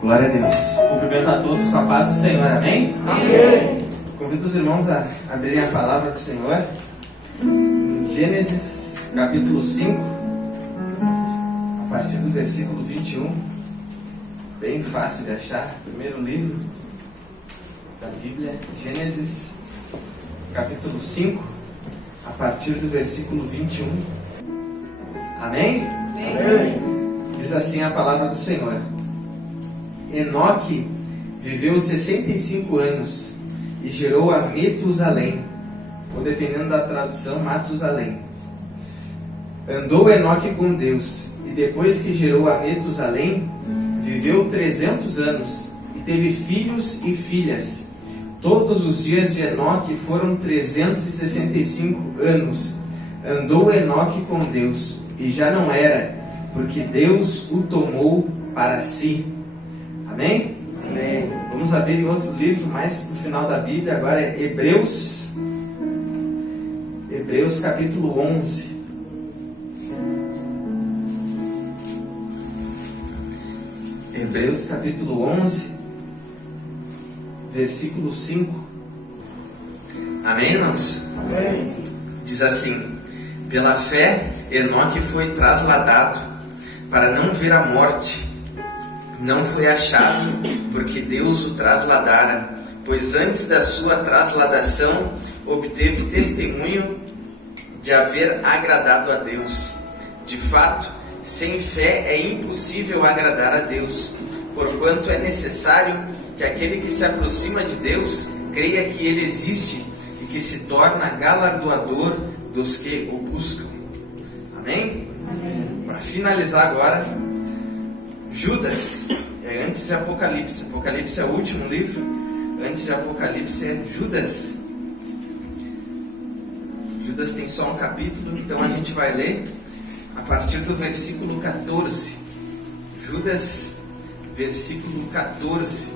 Glória a Deus. Cumprimento a todos com a paz do Senhor, amém? Amém. Convido os irmãos a abrirem a palavra do Senhor em Gênesis capítulo 5, a partir do versículo 21. Bem fácil de achar, primeiro livro da Bíblia, Gênesis capítulo 5, a partir do versículo 21. Amém? Amém. Diz assim a palavra do Senhor: Enoque viveu 65 anos e gerou a Metusalém, ou dependendo da tradução, Matusalém. Andou Enoque com Deus, e depois que gerou a Metusalém, viveu 300 anos e teve filhos e filhas. Todos os dias de Enoque foram 365 anos. Andou Enoque com Deus, e já não era, porque Deus o tomou para si. Amém? Amém. Vamos abrir em outro livro, mais no final da Bíblia, agora é Hebreus capítulo 11. Hebreus capítulo 11, versículo 5. Amém, irmãos? Amém. Diz assim: pela fé, Enoque foi trasladado para não ver a morte. Não foi achado, porque Deus o trasladara, pois antes da sua trasladação obteve testemunho de haver agradado a Deus. De fato, sem fé é impossível agradar a Deus, porquanto é necessário que aquele que se aproxima de Deus creia que Ele existe e que se torna galardoador dos que o buscam. Amém? Amém. Para finalizar agora, Judas é antes de Apocalipse. Apocalipse é o último livro. Antes de Apocalipse é Judas. Judas tem só um capítulo, então a gente vai ler a partir do versículo 14. Judas, versículo 14.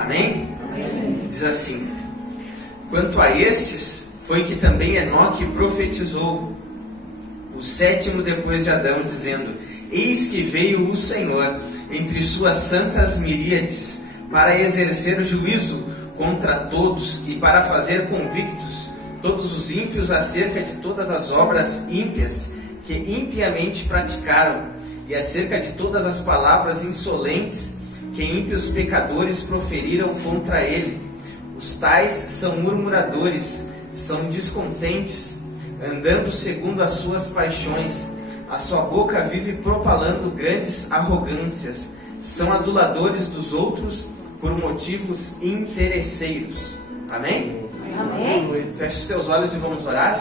Amém? Amém. Diz assim: quanto a estes, foi que também Enoque profetizou, o sétimo depois de Adão, dizendo: eis que veio o Senhor entre suas santas miríades para exercer juízo contra todos e para fazer convictos todos os ímpios acerca de todas as obras ímpias que impiamente praticaram e acerca de todas as palavras insolentes que ímpios pecadores proferiram contra ele. Os tais são murmuradores, são descontentes, andando segundo as suas paixões. A sua boca vive propalando grandes arrogâncias. São aduladores dos outros por motivos interesseiros. Amém? Amém. Feche os teus olhos e vamos orar.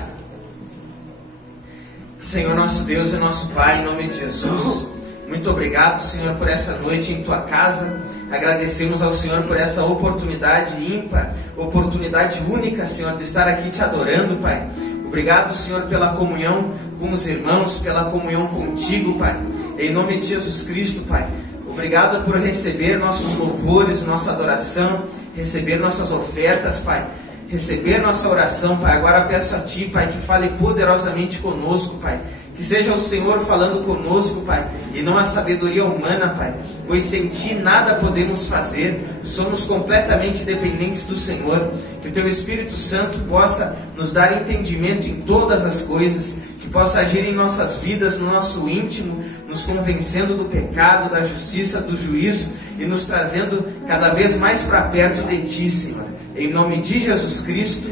Senhor nosso Deus e nosso Pai, em nome de Jesus, muito obrigado, Senhor, por essa noite em Tua casa. Agradecemos ao Senhor por essa oportunidade ímpar, oportunidade única, Senhor, de estar aqui Te adorando, Pai. Obrigado, Senhor, pela comunhão com os irmãos, pela comunhão contigo, Pai. Em nome de Jesus Cristo, Pai. Obrigado por receber nossos louvores, nossa adoração, receber nossas ofertas, Pai. Receber nossa oração, Pai. Agora peço a Ti, Pai, que fale poderosamente conosco, Pai. Que seja o Senhor falando conosco, Pai, e não a sabedoria humana, Pai. Pois sem Ti nada podemos fazer, somos completamente dependentes do Senhor. Que o Teu Espírito Santo possa nos dar entendimento em todas as coisas, que possa agir em nossas vidas, no nosso íntimo, nos convencendo do pecado, da justiça, do juízo e nos trazendo cada vez mais para perto de Ti, Senhor. Em nome de Jesus Cristo,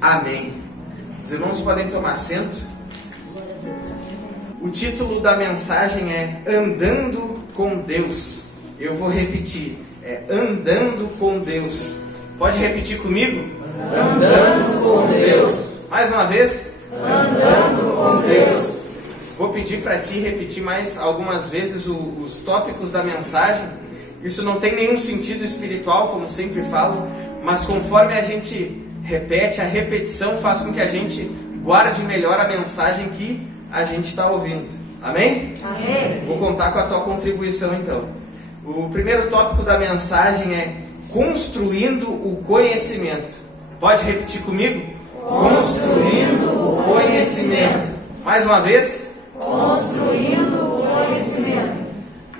amém. Os irmãos podem tomar assento. O título da mensagem é Andando com Deus. Eu vou repetir, é Andando com Deus. Pode repetir comigo? Andando com Deus. Mais uma vez? Andando com Deus. Vou pedir para ti repetir mais algumas vezes os tópicos da mensagem. Isso não tem nenhum sentido espiritual, como sempre falo, mas conforme a gente repete, a repetição faz com que a gente guarde melhor a mensagem que a gente está ouvindo. Amém? Amém. Vou contar com a tua contribuição então. O primeiro tópico da mensagem é construindo o conhecimento. Pode repetir comigo? Construindo o conhecimento. Mais uma vez? Construindo o conhecimento.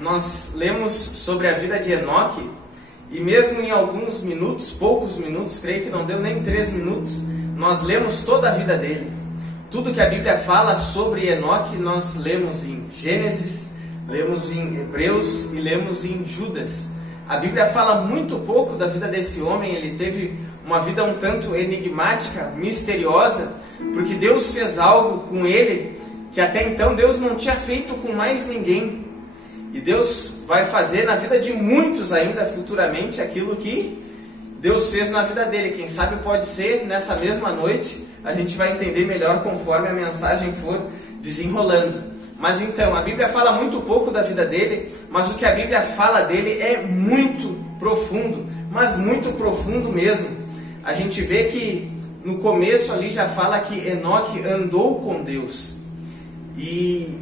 nós lemos sobre a vida de Enoque, e mesmo em alguns minutos, poucos minutos, creio que não deu nem 3 minutos, nós lemos toda a vida dele. Tudo que a Bíblia fala sobre Enoque, nós lemos em Gênesis, lemos em Hebreus e lemos em Judas. A Bíblia fala muito pouco da vida desse homem. Ele teve uma vida um tanto enigmática, misteriosa, porque Deus fez algo com ele que até então Deus não tinha feito com mais ninguém. E Deus vai fazer na vida de muitos ainda futuramente aquilo que Deus fez na vida dele. Quem sabe pode ser nessa mesma noite, a gente vai entender melhor conforme a mensagem for desenrolando. Mas então, a Bíblia fala muito pouco da vida dele, mas o que a Bíblia fala dele é muito profundo, mas muito profundo mesmo. A gente vê que no começo ali já fala que Enoque andou com Deus. E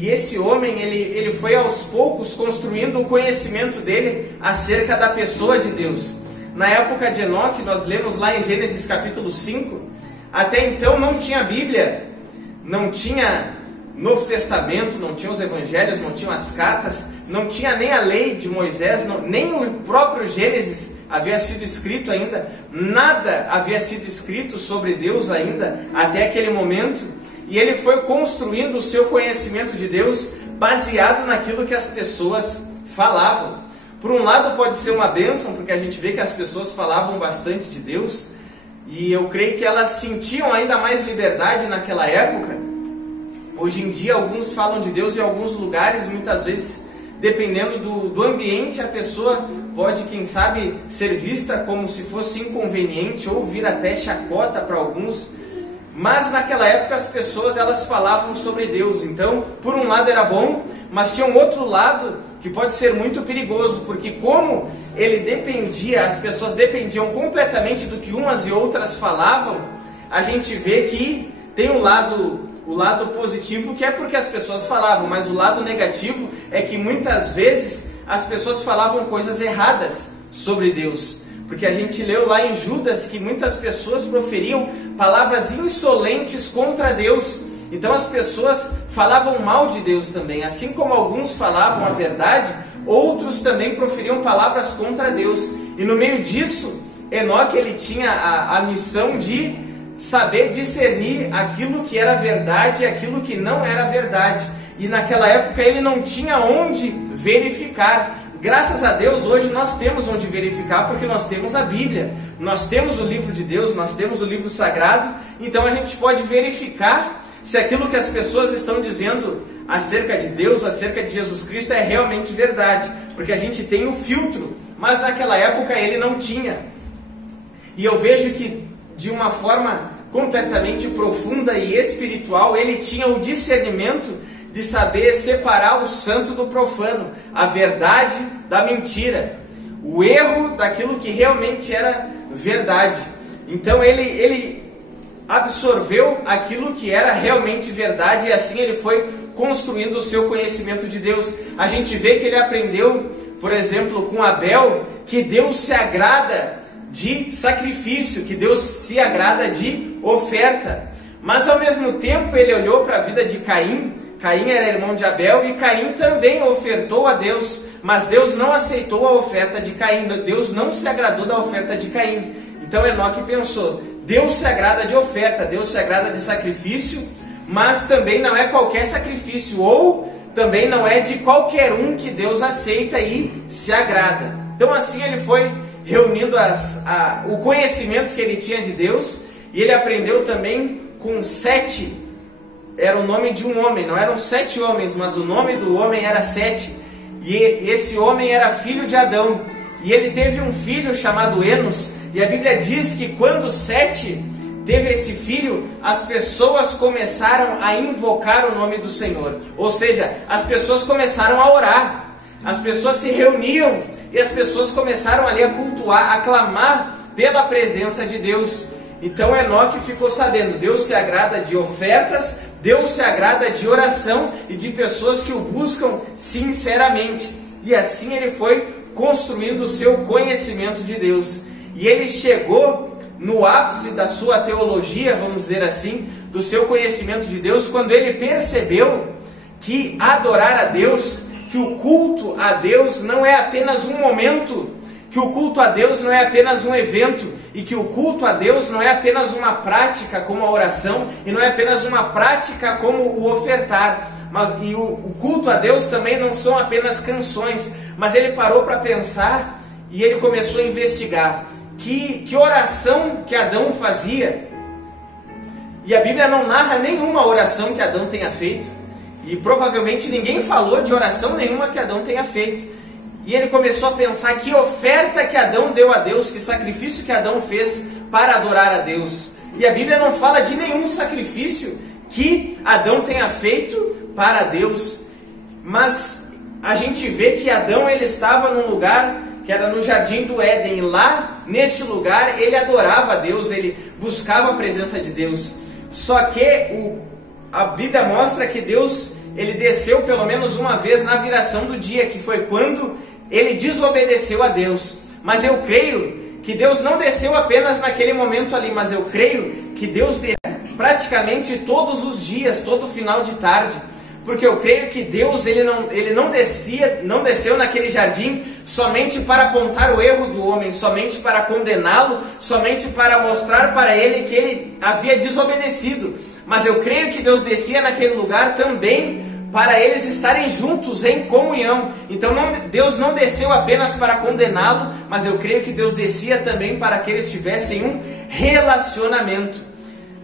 esse homem, ele foi aos poucos construindo o conhecimento dele acerca da pessoa de Deus. Na época de Enoque, nós lemos lá em Gênesis capítulo 5, até então não tinha Bíblia, não tinha Novo Testamento, não tinha os Evangelhos, não tinha as cartas, não tinha nem a lei de Moisés, nem o próprio Gênesis havia sido escrito ainda, nada havia sido escrito sobre Deus ainda até aquele momento, e ele foi construindo o seu conhecimento de Deus baseado naquilo que as pessoas falavam. Por um lado pode ser uma bênção, porque a gente vê que as pessoas falavam bastante de Deus, e eu creio que elas sentiam ainda mais liberdade naquela época. Hoje em dia alguns falam de Deus em alguns lugares, muitas vezes, dependendo do ambiente, a pessoa pode, quem sabe, ser vista como se fosse inconveniente ou vir até chacota para alguns. Mas naquela época as pessoas, elas falavam sobre Deus. Então, por um lado era bom, mas tinha um outro lado que pode ser muito perigoso, porque como ele dependia, as pessoas dependiam completamente do que umas e outras falavam, a gente vê que tem o lado positivo, que é porque as pessoas falavam, mas o lado negativo é que muitas vezes as pessoas falavam coisas erradas sobre Deus. Porque a gente leu lá em Judas que muitas pessoas proferiam palavras insolentes contra Deus. Então as pessoas falavam mal de Deus também. Assim como alguns falavam a verdade, outros também proferiam palavras contra Deus. E no meio disso, Enoque, ele tinha a missão de saber discernir aquilo que era verdade e aquilo que não era verdade. E naquela época ele não tinha onde verificar. Graças a Deus hoje nós temos onde verificar, porque nós temos a Bíblia, nós temos o livro de Deus, nós temos o livro sagrado. Então a gente pode verificar se aquilo que as pessoas estão dizendo acerca de Deus, acerca de Jesus Cristo é realmente verdade, porque a gente tem o filtro, mas naquela época ele não tinha. E eu vejo que de uma forma completamente profunda e espiritual, ele tinha o discernimento de saber separar o santo do profano, a verdade da mentira, o erro daquilo que realmente era verdade. Então ele absorveu aquilo que era realmente verdade, e assim ele foi construindo o seu conhecimento de Deus. A gente vê que ele aprendeu, por exemplo, com Abel, que Deus se agrada de sacrifício, que Deus se agrada de oferta. Mas ao mesmo tempo ele olhou para a vida de Caim. Caim era irmão de Abel e Caim também ofertou a Deus, mas Deus não aceitou a oferta de Caim, Deus não se agradou da oferta de Caim. Então Enoque pensou, Deus se agrada de oferta, Deus se agrada de sacrifício, mas também não é qualquer sacrifício, ou também não é de qualquer um que Deus aceita e se agrada. Então assim ele foi reunindo o conhecimento que ele tinha de Deus, e ele aprendeu também com 7, era o nome de um homem, não eram 7 homens, mas o nome do homem era 7, e esse homem era filho de Adão, e ele teve um filho chamado Enos, e a Bíblia diz que quando 7 teve esse filho, as pessoas começaram a invocar o nome do Senhor, ou seja, as pessoas começaram a orar, as pessoas se reuniam, e as pessoas começaram ali a cultuar, a clamar pela presença de Deus. Então Enoque ficou sabendo, Deus se agrada de ofertas, Deus se agrada de oração e de pessoas que o buscam sinceramente. E assim ele foi construindo o seu conhecimento de Deus. E ele chegou no ápice da sua teologia, vamos dizer assim, do seu conhecimento de Deus, quando ele percebeu que adorar a Deus que o culto a Deus não é apenas um momento, que o culto a Deus não é apenas um evento, e que o culto a Deus não é apenas uma prática como a oração, e não é apenas uma prática como o ofertar. E o culto a Deus também não são apenas canções, mas ele parou para pensar e ele começou a investigar que oração que Adão fazia. E a Bíblia não narra nenhuma oração que Adão tenha feito, e provavelmente ninguém falou de oração nenhuma que Adão tenha feito. E ele começou a pensar que oferta que Adão deu a Deus, que sacrifício que Adão fez para adorar a Deus. E a Bíblia não fala de nenhum sacrifício que Adão tenha feito para Deus. Mas a gente vê que Adão ele estava num lugar que era no Jardim do Éden. Lá, nesse lugar, ele adorava a Deus, ele buscava a presença de Deus. Só que a Bíblia mostra que Deus ele desceu pelo menos uma vez na viração do dia, que foi quando ele desobedeceu a Deus. Mas eu creio que Deus não desceu apenas naquele momento ali, mas eu creio que Deus desceu praticamente todos os dias, todo final de tarde. Porque eu creio que Deus ele não desceu naquele jardim somente para apontar o erro do homem, somente para condená-lo, somente para mostrar para ele que ele havia desobedecido. Mas eu creio que Deus descia naquele lugar também para eles estarem juntos em comunhão. Então Deus não desceu apenas para condená-lo, mas eu creio que Deus descia também para que eles tivessem um relacionamento.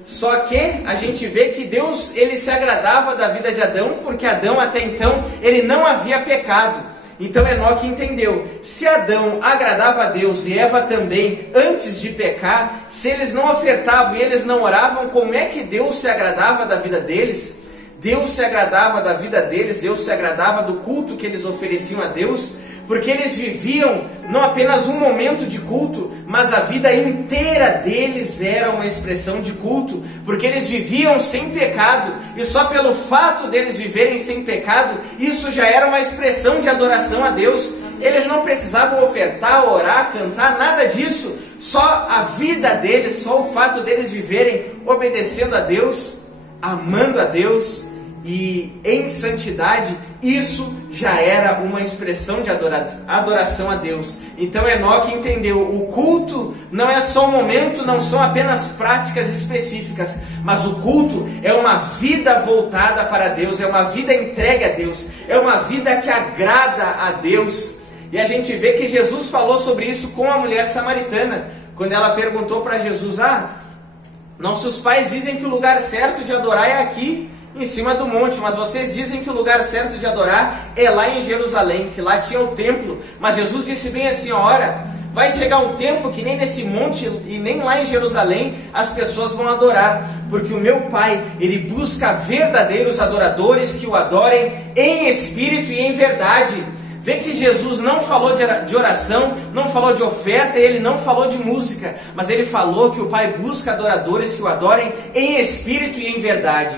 Só que a gente vê que Deus ele se agradava da vida de Adão, porque Adão até então ele não havia pecado. Então Enoque entendeu, se Adão agradava a Deus e Eva também antes de pecar, se eles não ofertavam e eles não oravam, como é que Deus se agradava da vida deles? Deus se agradava da vida deles, Deus se agradava do culto que eles ofereciam a Deus, porque eles viviam não apenas um momento de culto, mas a vida inteira deles era uma expressão de culto, porque eles viviam sem pecado, e só pelo fato deles viverem sem pecado, isso já era uma expressão de adoração a Deus. Eles não precisavam ofertar, orar, cantar, nada disso, só a vida deles, só o fato deles viverem obedecendo a Deus, amando a Deus e em santidade, isso já era uma expressão de adoração a Deus. Então Enoque entendeu, o culto não é só um momento, não são apenas práticas específicas, mas o culto é uma vida voltada para Deus, é uma vida entregue a Deus, é uma vida que agrada a Deus. E a gente vê que Jesus falou sobre isso com a mulher samaritana, quando ela perguntou para Jesus, nossos pais dizem que o lugar certo de adorar é aqui, em cima do monte, mas vocês dizem que o lugar certo de adorar é lá em Jerusalém, que lá tinha o templo. Mas Jesus disse bem assim, vai chegar um tempo que nem nesse monte e nem lá em Jerusalém as pessoas vão adorar, porque o meu Pai, Ele busca verdadeiros adoradores que o adorem em espírito e em verdade. Vê que Jesus não falou de oração, não falou de oferta, Ele não falou de música, mas Ele falou que o Pai busca adoradores que o adorem em espírito e em verdade.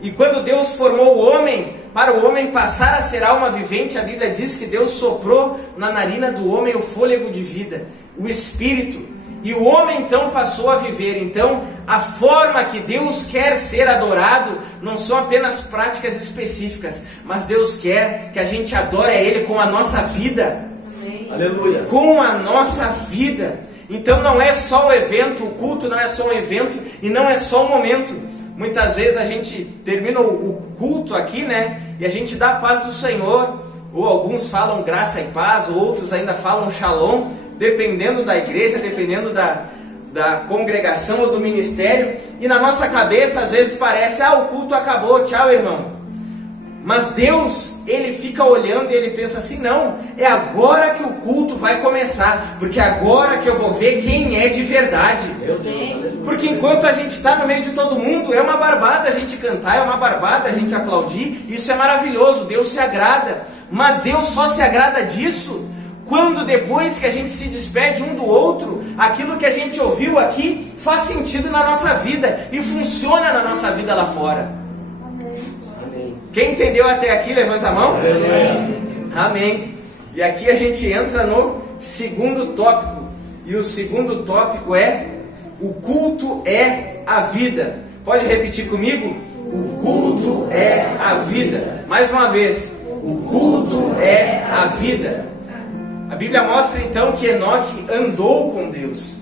E quando Deus formou o homem, para o homem passar a ser alma vivente, a Bíblia diz que Deus soprou na narina do homem o fôlego de vida, o espírito, e o homem então passou a viver. Então a forma que Deus quer ser adorado não são apenas práticas específicas, mas Deus quer que a gente adore a Ele com a nossa vida. Amém. Aleluia. Com a nossa vida. Então não é só o evento, o culto não é só um evento e não é só um momento. Muitas vezes a gente termina o culto aqui, né? E a gente dá a paz do Senhor, ou alguns falam graça e paz, outros ainda falam shalom, dependendo da igreja, dependendo da congregação ou do ministério. E na nossa cabeça às vezes parece, o culto acabou, tchau irmão. Mas Deus, Ele fica olhando e Ele pensa assim, não, é agora que o culto vai começar, porque agora que eu vou ver quem é de verdade. Porque enquanto a gente está no meio de todo mundo, é uma barbada a gente cantar, é uma barbada a gente aplaudir, isso é maravilhoso, Deus se agrada. Mas Deus só se agrada disso quando depois que a gente se despede um do outro, aquilo que a gente ouviu aqui faz sentido na nossa vida e funciona na nossa vida lá fora. Quem entendeu até aqui, levanta a mão. Amém. Amém. E aqui a gente entra no segundo tópico. E o segundo tópico é: o culto é a vida. Pode repetir comigo? O culto é a vida. Mais uma vez. O culto é a vida. A Bíblia mostra então que Enoque andou com Deus.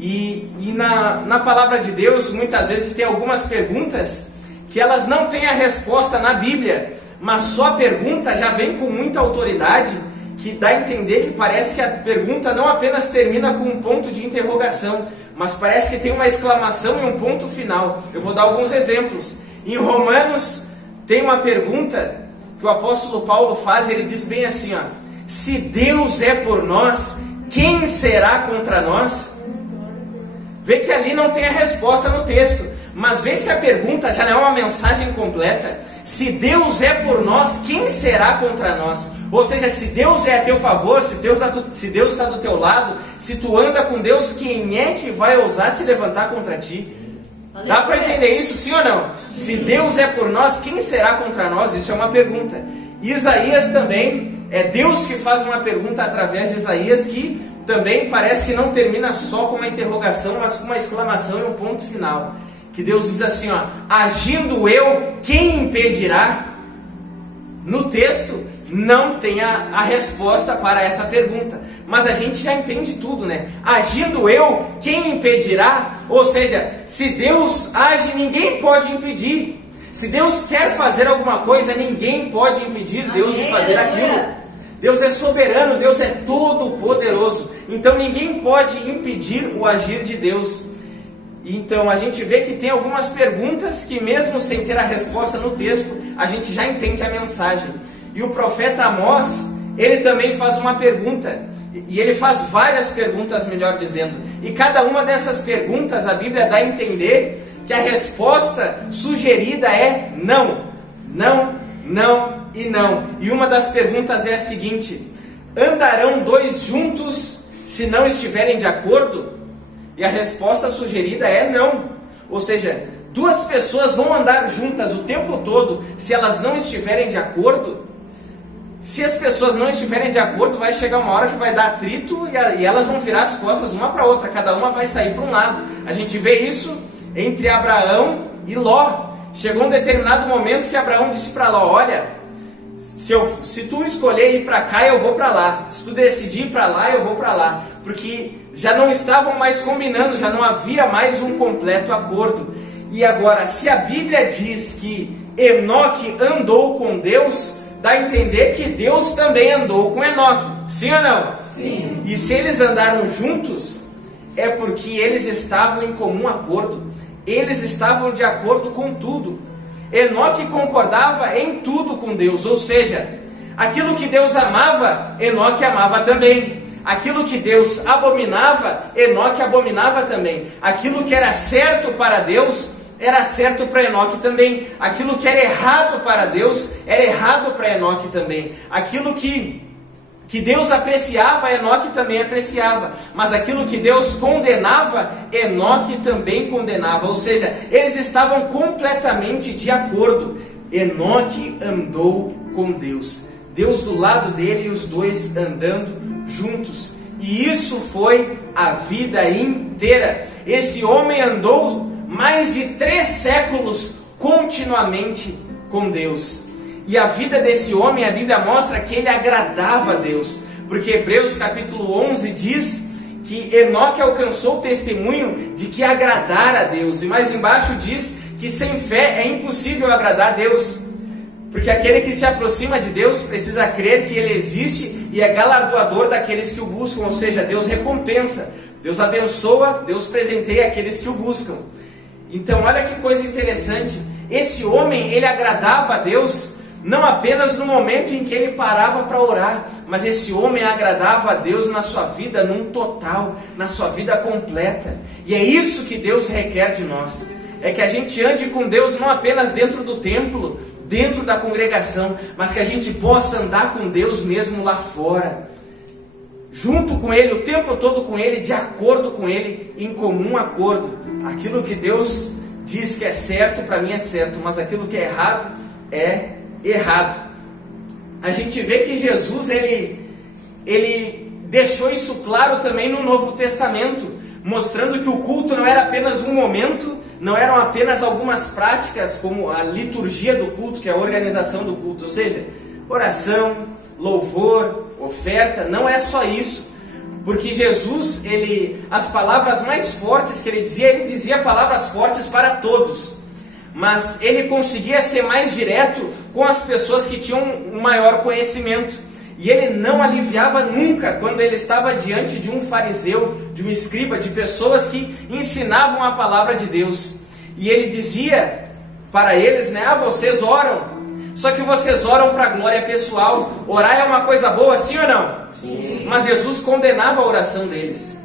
E na palavra de Deus, muitas vezes tem algumas perguntas que elas não têm a resposta na Bíblia, mas só a pergunta já vem com muita autoridade, que dá a entender que parece que a pergunta não apenas termina com um ponto de interrogação, mas parece que tem uma exclamação e um ponto final. Eu vou dar alguns exemplos. Em Romanos tem uma pergunta que o apóstolo Paulo faz, ele diz bem assim, ó: se Deus é por nós, quem será contra nós? Vê que ali não tem a resposta no texto, mas vê se a pergunta já não é uma mensagem completa. Se Deus é por nós, quem será contra nós? Ou seja, se Deus é a teu favor, se Deus está do teu lado, se tu anda com Deus, quem é que vai ousar se levantar contra ti? Dá para entender isso, sim ou não? Se Deus é por nós, quem será contra nós? Isso é uma pergunta. Isaías também, é Deus que faz uma pergunta através de Isaías, que também parece que não termina só com uma interrogação, mas com uma exclamação e um ponto final. Que Deus diz assim, ó: agindo eu, quem impedirá? No texto não tem a resposta para essa pergunta, mas a gente já entende tudo, né? Agindo eu, quem impedirá? Ou seja, se Deus age, ninguém pode impedir. Se Deus quer fazer alguma coisa, ninguém pode impedir Deus de fazer aquilo. Deus é soberano, Deus é todo poderoso, então ninguém pode impedir o agir de Deus. Então a gente vê que tem algumas perguntas que, mesmo sem ter a resposta no texto, a gente já entende a mensagem. E o profeta Amós, ele também faz uma pergunta, e ele faz várias perguntas, melhor dizendo, e cada uma dessas perguntas a Bíblia dá a entender que a resposta sugerida é não, não, não e não. E uma das perguntas é a seguinte: andarão dois juntos se não estiverem de acordo? E a resposta sugerida é não. Ou seja, duas pessoas vão andar juntas o tempo todo se elas não estiverem de acordo? Se as pessoas não estiverem de acordo, vai chegar uma hora que vai dar atrito e elas vão virar as costas uma para outra, cada uma vai sair para um lado. A gente vê isso entre Abraão e Ló. Chegou um determinado momento que Abraão disse para Ló: olha, se tu escolher ir para cá, eu vou para lá. Se tu decidir ir para lá, eu vou para lá. Porque já não estavam mais combinando, já não havia mais um completo acordo. E agora, se a Bíblia diz que Enoque andou com Deus, dá a entender que Deus também andou com Enoque. Sim ou não? Sim. E se eles andaram juntos, é porque eles estavam em comum acordo. Eles estavam de acordo com tudo. Enoque concordava em tudo com Deus, ou seja, aquilo que Deus amava, Enoque amava também. Aquilo que Deus abominava, Enoque abominava também. Aquilo que era certo para Deus, era certo para Enoque também. Aquilo que era errado para Deus, era errado para Enoque também. Aquilo que Deus apreciava, Enoque também apreciava. Mas aquilo que Deus condenava, Enoque também condenava. Ou seja, eles estavam completamente de acordo. Enoque andou com Deus. Deus do lado dele e os dois andando juntos. E isso foi a vida inteira. Esse homem andou mais de 3 séculos continuamente com Deus. E a vida desse homem, a Bíblia mostra que ele agradava a Deus. Porque Hebreus capítulo 11 diz que Enoque alcançou o testemunho de que agradara a Deus. E mais embaixo diz que sem fé é impossível agradar a Deus. Porque aquele que se aproxima de Deus precisa crer que Ele existe e é galardoador daqueles que o buscam. Ou seja, Deus recompensa, Deus abençoa, Deus presenteia aqueles que o buscam. Então olha que coisa interessante. Esse homem, ele agradava a Deus não apenas no momento em que ele parava para orar, mas esse homem agradava a Deus na sua vida num total, na sua vida completa. E é isso que Deus requer de nós. É que a gente ande com Deus não apenas dentro do templo, dentro da congregação, mas que a gente possa andar com Deus mesmo lá fora, junto com Ele, o tempo todo com Ele, de acordo com Ele, em comum acordo. Aquilo que Deus diz que é certo, para mim é certo, mas aquilo que é errado, é errado. A gente vê que Jesus, ele deixou isso claro também no Novo Testamento, mostrando que o culto não era apenas um momento, não eram apenas algumas práticas, como a liturgia do culto, que é a organização do culto. Ou seja, oração, louvor, oferta, não é só isso. Porque Jesus, as palavras mais fortes que ele dizia palavras fortes para todos. Mas ele conseguia ser mais direto com as pessoas que tinham um maior conhecimento. E ele não aliviava nunca quando ele estava diante de um fariseu, de um escriba, de pessoas que ensinavam a palavra de Deus. E ele dizia para eles, vocês oram. Só que vocês oram para a glória pessoal. Orar é uma coisa boa, sim ou não? Sim. Mas Jesus condenava a oração deles.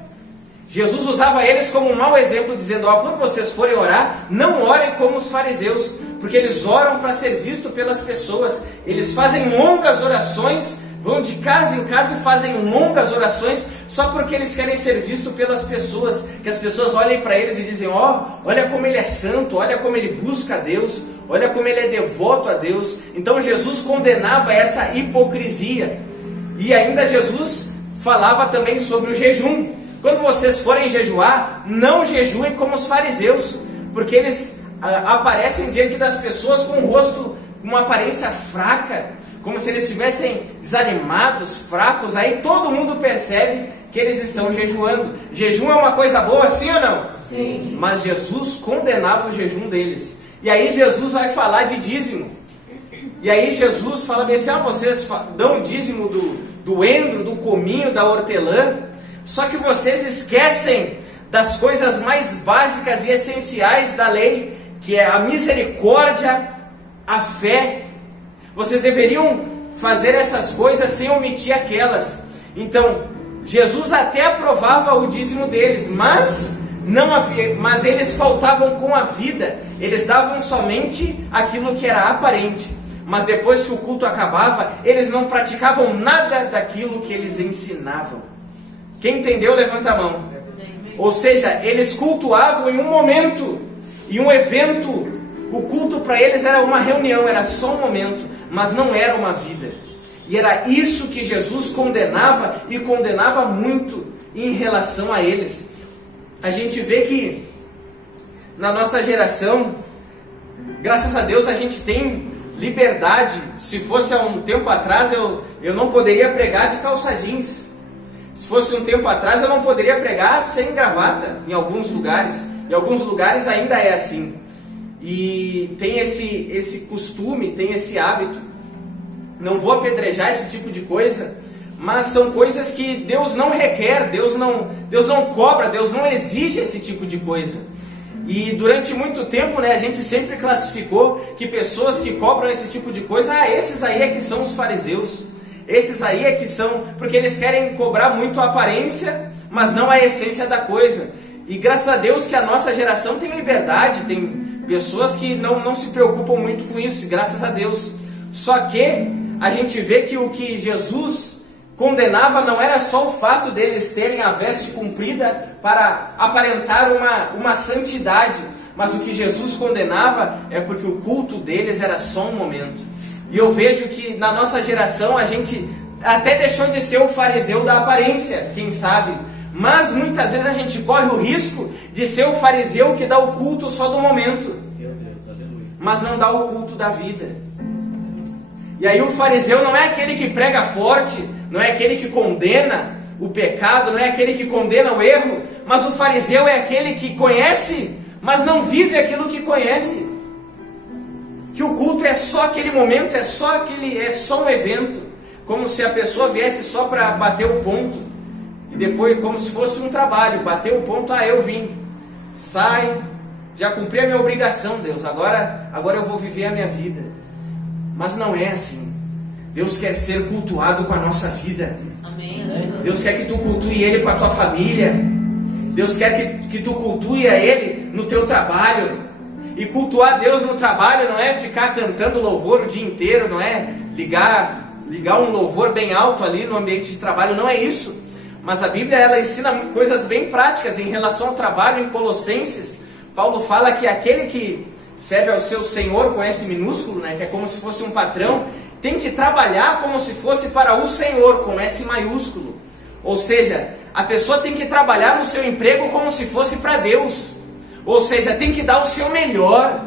Jesus usava eles como um mau exemplo, dizendo, quando vocês forem orar, não orem como os fariseus, porque eles oram para ser visto pelas pessoas. Eles fazem longas orações, vão de casa em casa e fazem longas orações, só porque eles querem ser vistos pelas pessoas, que as pessoas olhem para eles e dizem, olha como ele é santo, olha como ele busca a Deus, olha como ele é devoto a Deus. Então Jesus condenava essa hipocrisia. E ainda Jesus falava também sobre o jejum. Quando vocês forem jejuar, não jejuem como os fariseus, porque eles aparecem diante das pessoas com o rosto, com uma aparência fraca, como se eles estivessem desanimados, fracos. Aí todo mundo percebe que eles estão jejuando. Jejum é uma coisa boa, sim ou não? Sim. Mas Jesus condenava o jejum deles. E aí Jesus vai falar de dízimo. E aí Jesus fala bem assim, vocês dão o dízimo do endro, do cominho, da hortelã, só que vocês esquecem das coisas mais básicas e essenciais da lei, que é a misericórdia, a fé. Vocês deveriam fazer essas coisas sem omitir aquelas. Então, Jesus até aprovava o dízimo deles, mas eles faltavam com a vida. Eles davam somente aquilo que era aparente. Mas depois que o culto acabava, eles não praticavam nada daquilo que eles ensinavam. Quem entendeu, levanta a mão. Ou seja, eles cultuavam em um momento, em um evento. O culto para eles era uma reunião, era só um momento, mas não era uma vida. E era isso que Jesus condenava, e condenava muito em relação a eles. A gente vê que na nossa geração, graças a Deus, a gente tem liberdade. Se fosse há um tempo atrás, eu não poderia pregar de calça jeans. Se fosse um tempo atrás, eu não poderia pregar sem gravata, em alguns lugares. Em alguns lugares ainda é assim. E tem esse costume, tem esse hábito. Não vou apedrejar esse tipo de coisa, mas são coisas que Deus não requer, Deus não cobra, Deus não exige esse tipo de coisa. E durante muito tempo, a gente sempre classificou que pessoas que cobram esse tipo de coisa, esses aí é que são os fariseus. Esses aí é que são, porque eles querem cobrar muito a aparência, mas não a essência da coisa. E graças a Deus que a nossa geração tem liberdade, tem pessoas que não se preocupam muito com isso, graças a Deus. Só que a gente vê que o que Jesus condenava não era só o fato deles terem a veste comprida para aparentar uma santidade, mas o que Jesus condenava é porque o culto deles era só um momento. E eu vejo que na nossa geração a gente até deixou de ser o fariseu da aparência, quem sabe, mas muitas vezes a gente corre o risco de ser o fariseu que dá o culto só do momento, mas não dá o culto da vida. E aí o fariseu não é aquele que prega forte, não é aquele que condena o pecado, não é aquele que condena o erro, mas o fariseu é aquele que conhece, mas não vive aquilo que conhece. Que o culto é só aquele momento, é só um evento, como se a pessoa viesse só para bater o ponto, e depois como se fosse um trabalho, bater o ponto, eu vim, sai, já cumpri a minha obrigação, Deus, agora eu vou viver a minha vida. Mas não é assim. Deus quer ser cultuado com a nossa vida. Amém. Deus quer que tu cultue Ele com a tua família. Deus quer que tu cultue a Ele no teu trabalho. E cultuar Deus no trabalho não é ficar cantando louvor o dia inteiro, não é ligar um louvor bem alto ali no ambiente de trabalho, não é isso. Mas a Bíblia ela ensina coisas bem práticas em relação ao trabalho. Em Colossenses, Paulo fala que aquele que serve ao seu Senhor com S minúsculo, que é como se fosse um patrão, tem que trabalhar como se fosse para o Senhor, com S maiúsculo. Ou seja, a pessoa tem que trabalhar no seu emprego como se fosse para Deus. Ou seja, tem que dar o seu melhor.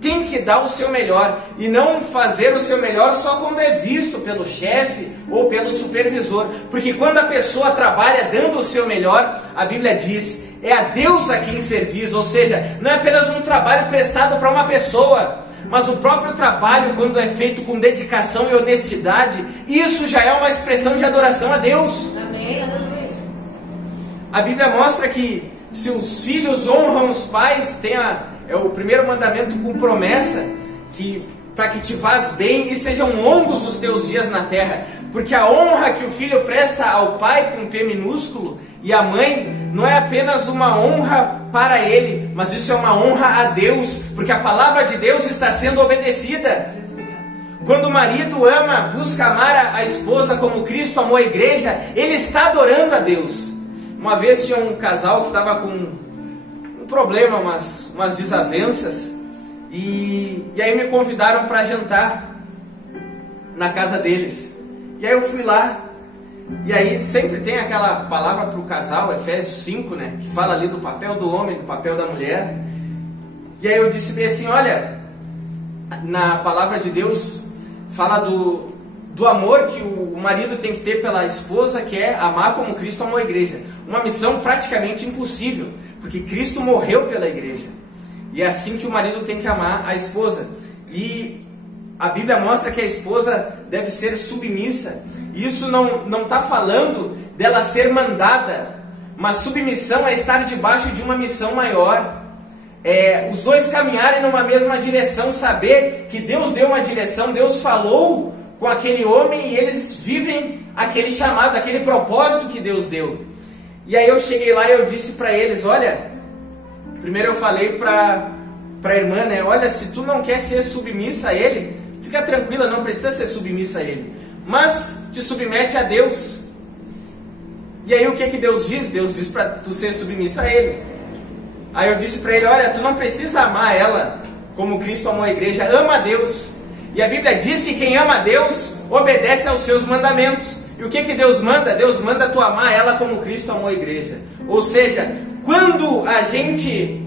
tem que dar o seu melhor e não fazer o seu melhor só quando é visto pelo chefe ou pelo supervisor, porque quando a pessoa trabalha dando o seu melhor, a Bíblia diz, é a Deus a quem servis, ou seja, não é apenas um trabalho prestado para uma pessoa, mas o próprio trabalho, quando é feito com dedicação e honestidade, isso já é uma expressão de adoração a Deus. Amém. A Bíblia mostra que se os filhos honram os pais, é o primeiro mandamento com promessa, que para que te vás bem e sejam longos os teus dias na terra, porque a honra que o filho presta ao pai com P minúsculo e à mãe não é apenas uma honra para ele, mas isso é uma honra a Deus, porque a palavra de Deus está sendo obedecida. Quando o marido busca amar a esposa como Cristo amou a igreja, ele está adorando a Deus. Uma vez tinha um casal que estava com um problema, umas desavenças, e aí me convidaram para jantar na casa deles. E aí eu fui lá, e aí sempre tem aquela palavra para o casal, Efésios 5, né, que fala ali do papel do homem, do papel da mulher. E aí eu disse bem assim, olha, na palavra de Deus fala do amor que o marido tem que ter pela esposa, que é amar como Cristo amou a igreja. Uma missão praticamente impossível, porque Cristo morreu pela igreja. E é assim que o marido tem que amar a esposa. E a Bíblia mostra que a esposa deve ser submissa. Isso não está falando dela ser mandada, mas submissão é estar debaixo de uma missão maior. Os dois caminharem numa mesma direção, saber que Deus deu uma direção, Deus falou com aquele homem e eles vivem aquele chamado, aquele propósito que Deus deu. E aí eu cheguei lá e eu disse para eles, olha, primeiro eu falei para a irmã, né, olha, se tu não quer ser submissa a ele, fica tranquila, não precisa ser submissa a ele, mas te submete a Deus. E aí o que Deus diz? Deus diz para tu ser submissa a ele. Aí eu disse para ele, olha, tu não precisa amar ela como Cristo amou a igreja, ama a Deus. E a Bíblia diz que quem ama a Deus obedece aos seus mandamentos. E o que Deus manda? Deus manda tu amar ela como Cristo amou a igreja. Ou seja, quando a gente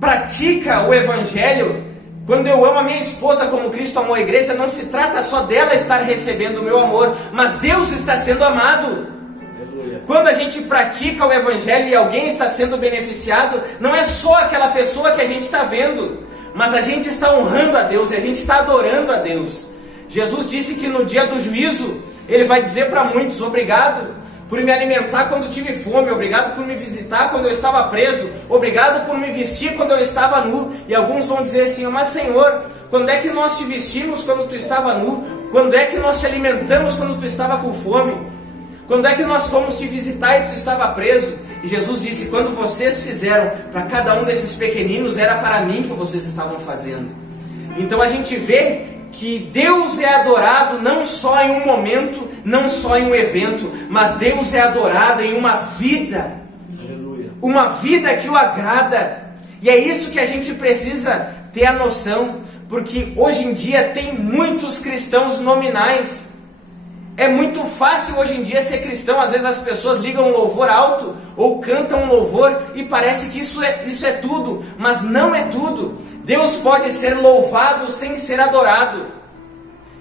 pratica o Evangelho, quando eu amo a minha esposa como Cristo amou a igreja, não se trata só dela estar recebendo o meu amor, mas Deus está sendo amado. Quando a gente pratica o Evangelho e alguém está sendo beneficiado, não é só aquela pessoa que a gente está vendo, mas a gente está honrando a Deus e a gente está adorando a Deus. Jesus disse que no dia do juízo, Ele vai dizer para muitos, obrigado por me alimentar quando tive fome, obrigado por me visitar quando eu estava preso, obrigado por me vestir quando eu estava nu. E alguns vão dizer assim, mas Senhor, quando é que nós te vestimos quando tu estava nu? Quando é que nós te alimentamos quando tu estava com fome? Quando é que nós fomos te visitar e tu estava preso? E Jesus disse, quando vocês fizeram para cada um desses pequeninos, era para mim que vocês estavam fazendo. Então a gente vê que Deus é adorado não só em um momento, não só em um evento, mas Deus é adorado em uma vida. Aleluia. Uma vida que o agrada. E é isso que a gente precisa ter a noção, porque hoje em dia tem muitos cristãos nominais. É muito fácil hoje em dia ser cristão. Às vezes as pessoas ligam um louvor alto ou cantam um louvor e parece que isso é tudo, mas não é tudo. Deus pode ser louvado sem ser adorado.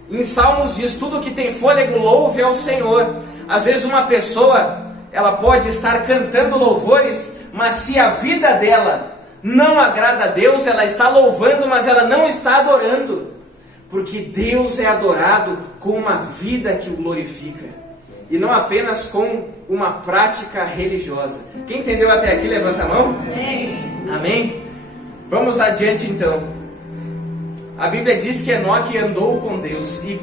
Em Salmos diz, tudo que tem fôlego louve ao Senhor. Às vezes uma pessoa, ela pode estar cantando louvores, mas se a vida dela não agrada a Deus, ela está louvando, mas ela não está adorando. Porque Deus é adorado com uma vida que o glorifica. E não apenas com uma prática religiosa. Quem entendeu até aqui, levanta a mão. Amém. Amém? Vamos adiante então. A Bíblia diz que Enoque andou com Deus. E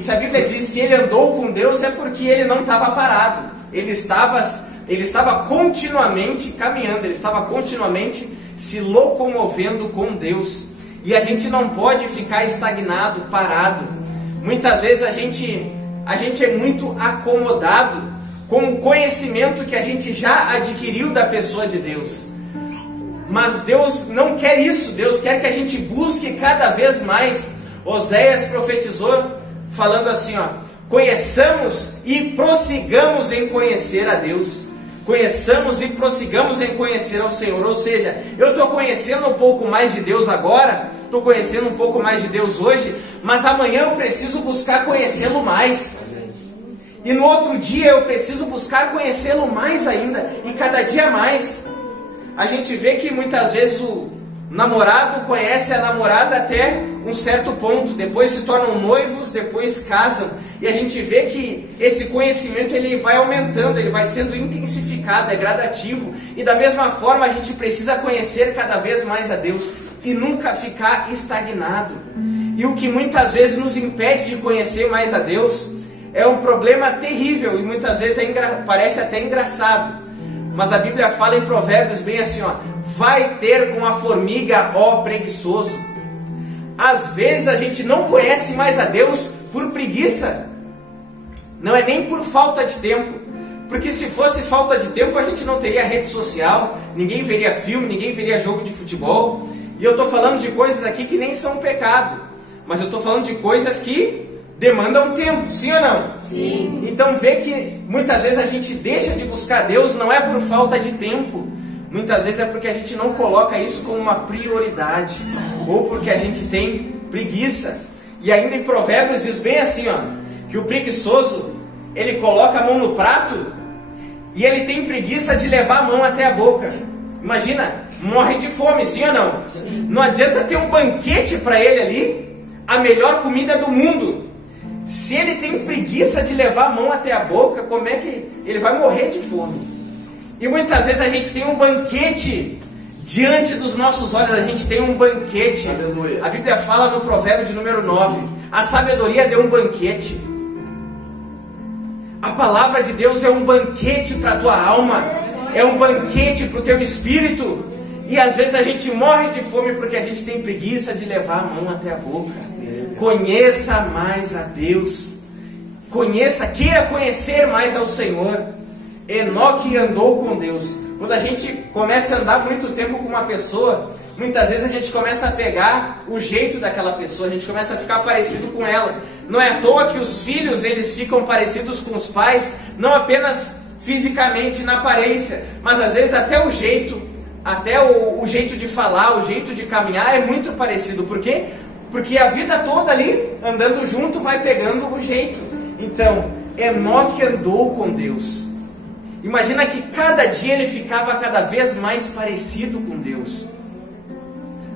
se a Bíblia diz que ele andou com Deus, é porque ele não estava parado. Ele estava continuamente caminhando, ele estava continuamente se locomovendo com Deus. E a gente não pode ficar estagnado, parado. Muitas vezes a gente é muito acomodado com o conhecimento que a gente já adquiriu da pessoa de Deus. Mas Deus não quer isso. Deus quer que a gente busque cada vez mais. Oséias profetizou falando assim, ó, conheçamos e prossigamos em conhecer a Deus. conheçamos e prossigamos em conhecer ao Senhor. Ou seja, eu estou conhecendo um pouco mais de Deus agora, estou conhecendo um pouco mais de Deus hoje, mas amanhã eu preciso buscar conhecê-lo mais. E no outro dia eu preciso buscar conhecê-lo mais ainda, e cada dia mais. A gente vê que muitas vezes o namorado conhece a namorada até um certo ponto, depois se tornam noivos, depois casam, e a gente vê que esse conhecimento ele vai aumentando, ele vai sendo intensificado, é gradativo, e da mesma forma a gente precisa conhecer cada vez mais a Deus e nunca ficar estagnado. E o que muitas vezes nos impede de conhecer mais a Deus é um problema terrível, e muitas vezes parece até engraçado, mas a Bíblia fala em Provérbios bem assim, ó: vai ter com a formiga, ó preguiçoso. Às vezes a gente não conhece mais a Deus por preguiça, não é nem por falta de tempo, porque se fosse falta de tempo a gente não teria rede social, ninguém veria filme, ninguém veria jogo de futebol. E eu estou falando de coisas aqui que nem são pecado, mas eu estou falando de coisas que demandam tempo, sim ou não? Sim. Então vê que muitas vezes a gente deixa de buscar Deus, não é por falta de tempo, muitas vezes é porque a gente não coloca isso como uma prioridade, ou porque a gente tem preguiça. E ainda em Provérbios diz bem assim, ó, que o preguiçoso, ele coloca a mão no prato e ele tem preguiça de levar a mão até a boca. Imagina, morre de fome, sim ou não? Sim. Não adianta ter um banquete para ele ali, a melhor comida do mundo. Se ele tem preguiça de levar a mão até a boca, como é que ele vai morrer de fome? E muitas vezes a gente tem um banquete diante dos nossos olhos, a gente tem um banquete. Aleluia. A Bíblia fala no provérbio de número 9, a sabedoria deu um banquete. A palavra de Deus é um banquete para a tua alma, é um banquete para o teu espírito. E às vezes a gente morre de fome porque a gente tem preguiça de levar a mão até a boca. Conheça mais a Deus, queira conhecer mais ao Senhor. Enoque andou com Deus. Quando a gente começa a andar muito tempo com uma pessoa, muitas vezes a gente começa a pegar o jeito daquela pessoa, a gente começa a ficar parecido com ela. Não é à toa que os filhos, eles ficam parecidos com os pais, não apenas fisicamente, na aparência, mas às vezes até o jeito, o jeito de falar, o jeito de caminhar é muito parecido. Por quê? Porque a vida toda ali, andando junto, vai pegando o jeito. Então, Enoque andou com Deus. Imagina que cada dia ele ficava cada vez mais parecido com Deus.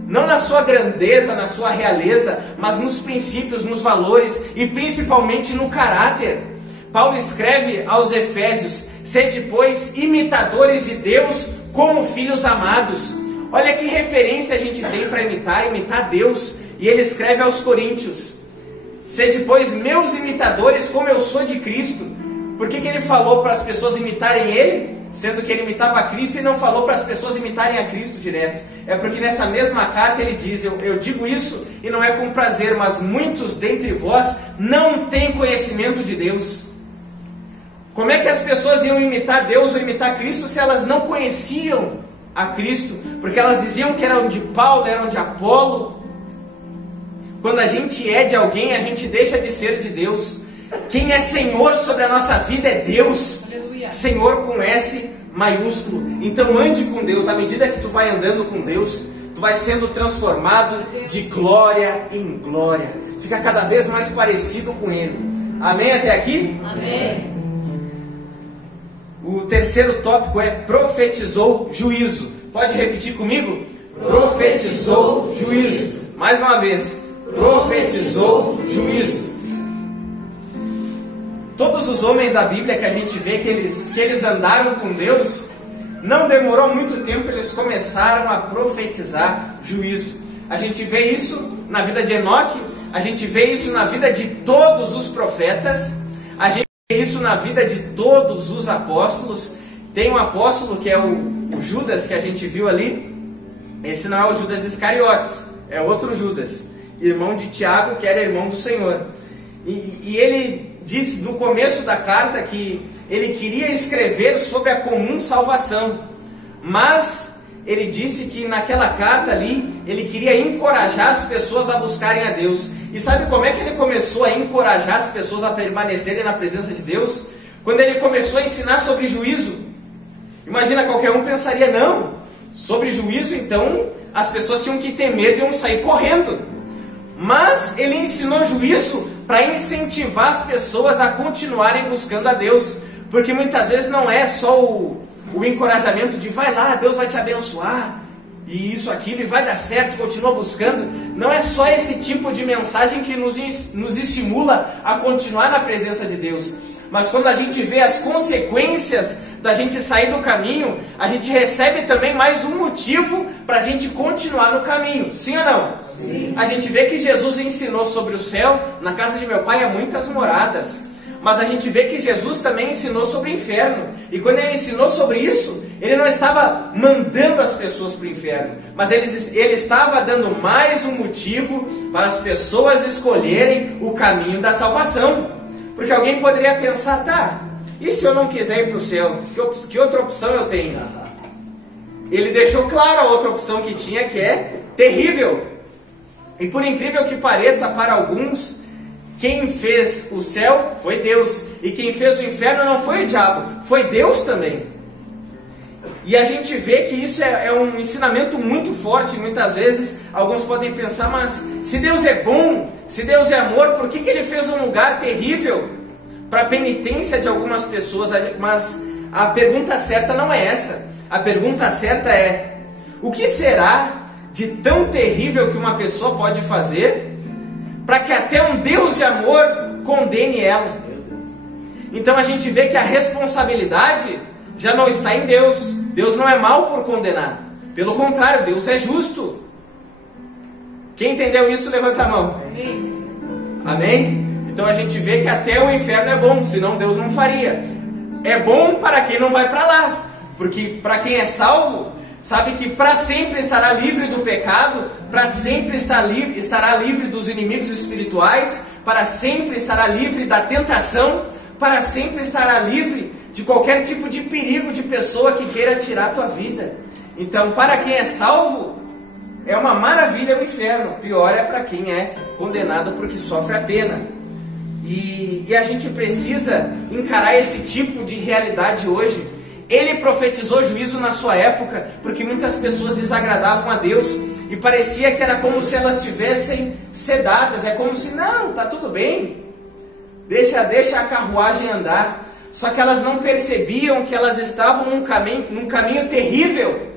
Não na sua grandeza, na sua realeza, mas nos princípios, nos valores e principalmente no caráter. Paulo escreve aos Efésios: sede, pois, imitadores de Deus como filhos amados. Olha que referência a gente tem para imitar Deus. E ele escreve aos Coríntios: sede, pois, meus imitadores como eu sou de Cristo. Por que ele falou para as pessoas imitarem ele, sendo que ele imitava a Cristo, e não falou para as pessoas imitarem a Cristo direto? É porque nessa mesma carta ele diz: eu digo isso e não é com prazer, mas muitos dentre vós não têm conhecimento de Deus. Como é que as pessoas iam imitar Deus ou imitar Cristo se elas não conheciam a Cristo? Porque elas diziam que eram de Paulo, eram de Apolo. Quando a gente é de alguém, a gente deixa de ser de Deus. Quem é Senhor sobre a nossa vida é Deus. Aleluia. Senhor com S maiúsculo. Então ande com Deus. À medida que tu vai andando com Deus, tu vai sendo transformado de glória em glória. Fica cada vez mais parecido com Ele. Amém até aqui? Amém. O terceiro tópico é profetizou juízo. Pode repetir comigo? Profetizou juízo. Mais uma vez. Profetizou juízo. Todos os homens da Bíblia que a gente vê que eles andaram com Deus, não demorou muito tempo, eles começaram a profetizar juízo. A gente vê isso na vida de Enoque, a gente vê isso na vida de todos os profetas, a gente vê isso na vida de todos os apóstolos. Tem um apóstolo que é o Judas, que a gente viu ali. Esse não é o Judas Iscariotes, é outro Judas, irmão de Tiago, que era irmão do Senhor. E ele diz no começo da carta que ele queria escrever sobre a comum salvação, mas ele disse que naquela carta ali, ele queria encorajar as pessoas a buscarem a Deus. E sabe como é que ele começou a encorajar as pessoas a permanecerem na presença de Deus? Quando ele começou a ensinar sobre juízo. Imagina, qualquer um pensaria, não, sobre juízo, então as pessoas tinham que ter medo e iam sair correndo. Mas ele ensinou juízo para incentivar as pessoas a continuarem buscando a Deus. Porque muitas vezes não é só o encorajamento de vai lá, Deus vai te abençoar, e isso, aquilo, e vai dar certo, continua buscando. Não é só esse tipo de mensagem que nos estimula a continuar na presença de Deus. Mas quando a gente vê as consequências da gente sair do caminho, a gente recebe também mais um motivo para a gente continuar no caminho. Sim ou não? Sim. A gente vê que Jesus ensinou sobre o céu. Na casa de meu pai há muitas moradas. Mas a gente vê que Jesus também ensinou sobre o inferno. E quando ele ensinou sobre isso, ele não estava mandando as pessoas para o inferno, mas ele estava dando mais um motivo para as pessoas escolherem o caminho da salvação. Porque alguém poderia pensar, tá, e se eu não quiser ir para o céu? Que outra opção eu tenho? Ele deixou claro a outra opção que tinha, que é terrível. E por incrível que pareça para alguns, quem fez o céu foi Deus. E quem fez o inferno não foi o diabo, foi Deus também. E a gente vê que isso é um ensinamento muito forte. Muitas vezes alguns podem pensar, mas se Deus é bom, se Deus é amor, por que Ele fez um lugar terrível para a penitência de algumas pessoas? Mas a pergunta certa não é essa. A pergunta certa é, o que será de tão terrível que uma pessoa pode fazer para que até um Deus de amor condene ela? Então a gente vê que a responsabilidade já não está em Deus. Deus não é mau por condenar. Pelo contrário, Deus é justo. Quem entendeu isso, levanta a mão. Amém? Amém? Então a gente vê que até o inferno é bom, senão Deus não faria. É bom para quem não vai para lá. Porque para quem é salvo, sabe que para sempre estará livre do pecado, para sempre estará livre dos inimigos espirituais, para sempre estará livre da tentação, para sempre estará livre de qualquer tipo de perigo de pessoa que queira tirar a tua vida. Então, para quem é salvo, é uma maravilha o inferno. Pior é para quem é condenado porque sofre a pena. E a gente precisa encarar esse tipo de realidade hoje. Ele profetizou juízo na sua época, porque muitas pessoas desagradavam a Deus, e parecia que era como se elas estivessem sedadas. É como se, não, tá tudo bem, deixa a carruagem andar. Só que elas não percebiam que elas estavam num caminho terrível.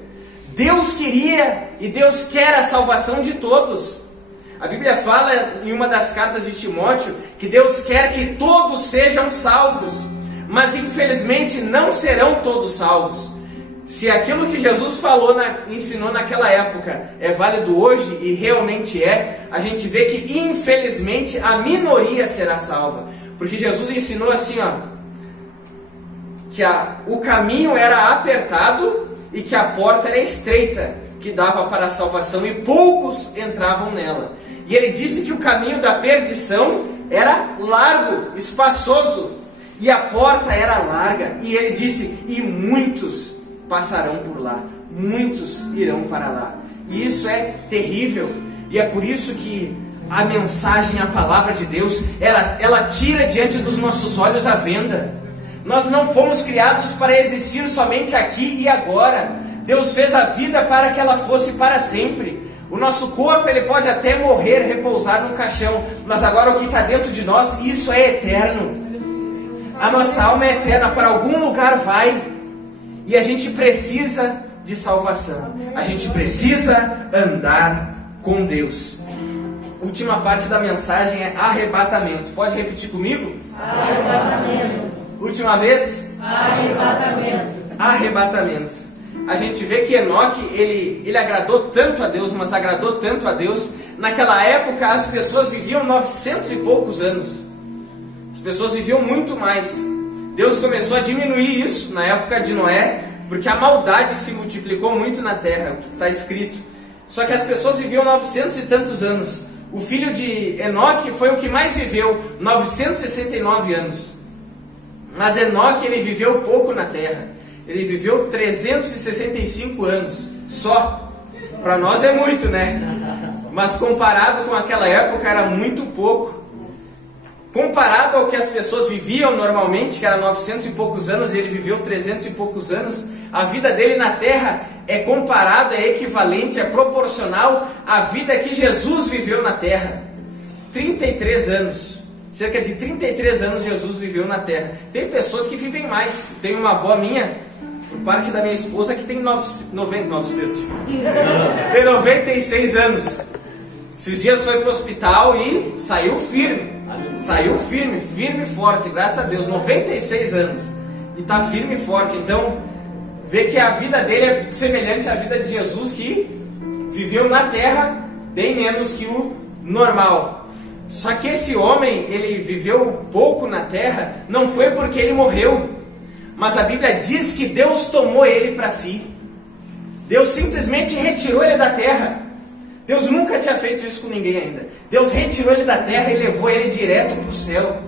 Deus queria e Deus quer a salvação de todos. A Bíblia fala em uma das cartas de Timóteo que Deus quer que todos sejam salvos, mas infelizmente não serão todos salvos. Se aquilo que Jesus ensinou naquela época é válido hoje, e realmente é, a gente vê que infelizmente a minoria será salva. Porque Jesus ensinou assim, que o caminho era apertado e que a porta era estreita, que dava para a salvação, e poucos entravam nela. E ele disse que o caminho da perdição era largo, espaçoso, e a porta era larga. E ele disse, e muitos passarão por lá, muitos irão para lá. E isso é terrível. E é por isso que a mensagem, a palavra de Deus, ela tira diante dos nossos olhos a venda. Nós não fomos criados para existir somente aqui e agora. Deus fez a vida para que ela fosse para sempre. O nosso corpo, ele pode até morrer, repousar num caixão, mas agora o que está dentro de nós, isso é eterno. A nossa alma é eterna, para algum lugar vai. E a gente precisa de salvação. A gente precisa andar com Deus. Última parte da mensagem é arrebatamento. Pode repetir comigo? Arrebatamento. Última vez? Arrebatamento. Arrebatamento. A gente vê que Enoque, ele agradou tanto a Deus, mas agradou tanto a Deus. Naquela época as pessoas viviam 900 e poucos anos. As pessoas viviam muito mais. Deus começou a diminuir isso na época de Noé, porque a maldade se multiplicou muito na terra, o que está escrito. Só que as pessoas viviam 900 e tantos anos. O filho de Enoque foi o que mais viveu, 969 anos. Mas Enoque, ele viveu pouco na terra. Ele viveu 365 anos só. Para nós é muito, né? Mas comparado com aquela época era muito pouco. Comparado ao que as pessoas viviam normalmente, que era 900 e poucos anos, e ele viveu 300 e poucos anos, a vida dele na terra é comparado, é equivalente, é proporcional à vida que Jesus viveu na terra. 33 anos. Cerca de 33 anos Jesus viveu na terra. Tem pessoas que vivem mais. Tem uma avó minha, por parte da minha esposa, que tem 96 anos. Esses dias foi para o hospital e saiu firme. Saiu firme e forte, graças a Deus. 96 anos. E está firme e forte. Então, vê que a vida dele é semelhante à vida de Jesus, que viveu na terra bem menos que o normal. Só que esse homem, ele viveu pouco na terra, não foi porque ele morreu, mas a Bíblia diz que Deus tomou ele para si. Deus simplesmente retirou ele da terra. Deus nunca tinha feito isso com ninguém ainda. Deus retirou ele da terra e levou ele direto para o céu.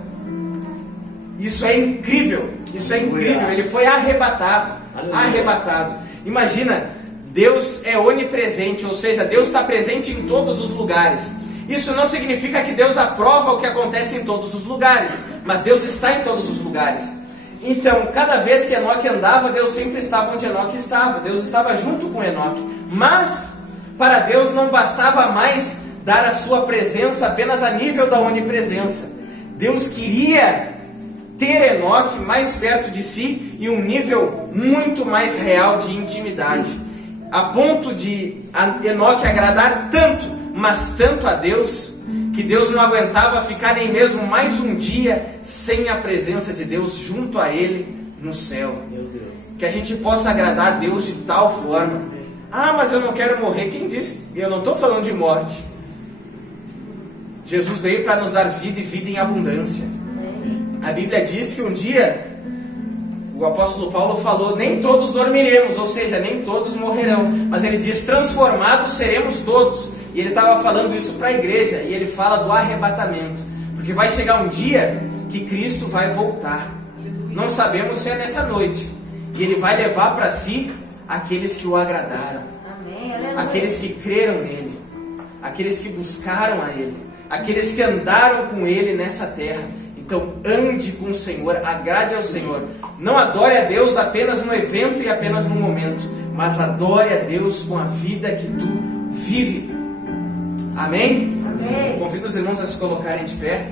Isso é incrível, isso é incrível. Ele foi arrebatado, arrebatado. Imagina, Deus é onipresente, ou seja, Deus está presente em todos os lugares. Isso não significa que Deus aprova o que acontece em todos os lugares, mas Deus está em todos os lugares. Então, cada vez que Enoque andava, Deus sempre estava onde Enoque estava. Deus estava junto com Enoque. Mas, para Deus não bastava mais dar a sua presença apenas a nível da onipresença. Deus queria ter Enoque mais perto de si e um nível muito mais real de intimidade. A ponto de Enoque agradar tanto, mas tanto a Deus, que Deus não aguentava ficar nem mesmo mais um dia sem a presença de Deus junto a Ele no céu. Meu Deus. Que a gente possa agradar a Deus de tal forma. Ah, mas eu não quero morrer. Quem disse? Eu não estou falando de morte. Jesus veio para nos dar vida e vida em abundância. A Bíblia diz que um dia, o apóstolo Paulo falou, nem todos dormiremos, ou seja, nem todos morrerão. Mas ele diz, transformados seremos todos. E ele estava falando isso para a igreja, e ele fala do arrebatamento, porque vai chegar um dia que Cristo vai voltar. Não sabemos se é nessa noite, e ele vai levar para si aqueles que o agradaram, aqueles que creram nele, aqueles que buscaram a ele, aqueles que andaram com ele nessa terra. Então ande com o Senhor, agrade ao Senhor. Não adore a Deus apenas no evento e apenas no momento, mas adore a Deus com a vida que tu vive. Amém? Amém. Convido os irmãos a se colocarem de pé.